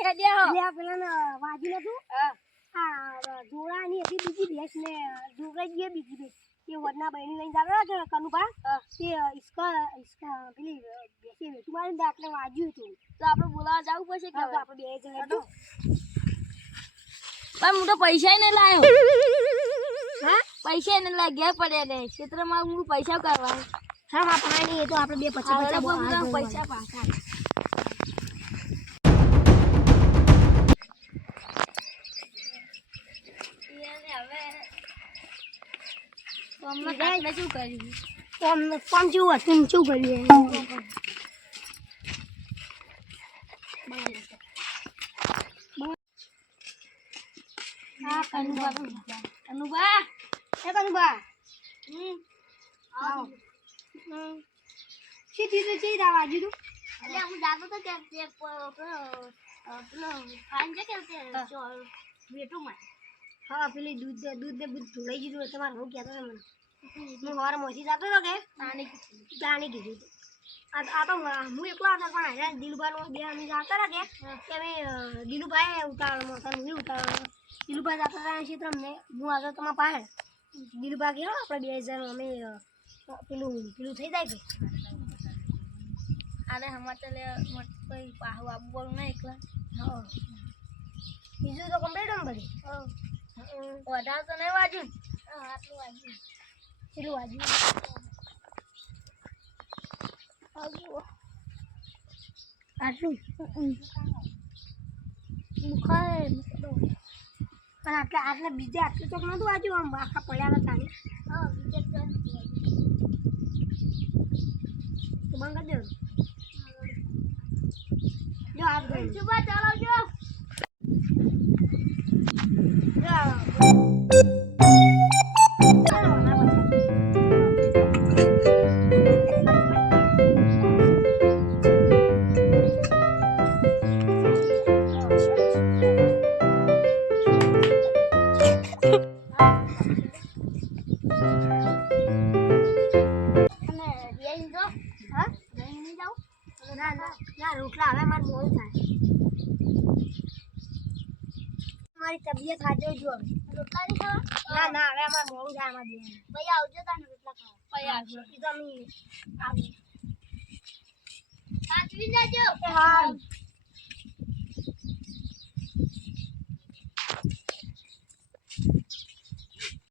હેડ્યા લે પેલા વાજી નતું આ જોડાની હતી બીજી ભેંસ ને જોગાઈ ગઈ બીજી ભેંસ એ વરના બહેની લઈને જાવે કે કનુભા તે ઈસકા પેલી ભેંસે વેઠું મારીને આપણે વાજ્યું હતું તો આપણે બોલાવા જવું પડશે કે આપણે બે જણ હતું પણ હું તો પૈસા નહીં લાયો હા પૈસા નહીં લાય ઘેર પડ્યા ને ક્ષેત્રમાં હું પૈસા કરવા હા માં પાણી એ તો આપણે બે પચાસ પૈસા પાછા શું કર્યું કોમ જેવું હતું શું કર્યું હા કનુભા એ કનુભા આવો સીધી તો જઈ રહ્યા વાજી તું એટલે હું જાતો તો કે પેલો ખાન છે કે વેટું માં હા પેલી દૂધ બધું લઈ ગયું તમારે હું કહેતો હતો મને હું વાર મોસી જતો હતો કે જાણી કીધું આ તો હું એકલો હતો પણ અહીંયા દિલુભાઈ બે અમે જતા હતા કે અમે દિલુભાઈ ઉતાવળમાં હતા હું ઉતાવળમાં દિલુભાઈ જતા હતા ક્ષેત્ર અમને હું આગળ તમારા પાસે દિલુભાઈ ગયો આપણે બે હજાર અમે પેલું થઈ જાય કે આને સમાચાર કોઈ પાહુ આપવું પડું ને એકલા હા બીજું તો કમ્પ્લીટ ને બધી વધારે તો નહીં વાજ્યું આટલું વાજ્યું કેટલું વાજ્યું આટલું મુખાય પણ આટલા બીજા આટલું ચોક નતું વાજ્યું આમ આખા પડ્યા હતા બીજે તો બંધ કરી દો હાથ ગઈ સુબા ચલાવજો ના રોટલા હવે મારે મોડું થાય મારી તબિયત સાચો જો રોટલા નહીં ખાવા ના હવે અમારે મોડું થાય અમારે ભાઈ આવજો તાને રોટલા ખાવા ભાઈ આવજો એ તો અમે આવી સાચવી જાજો હા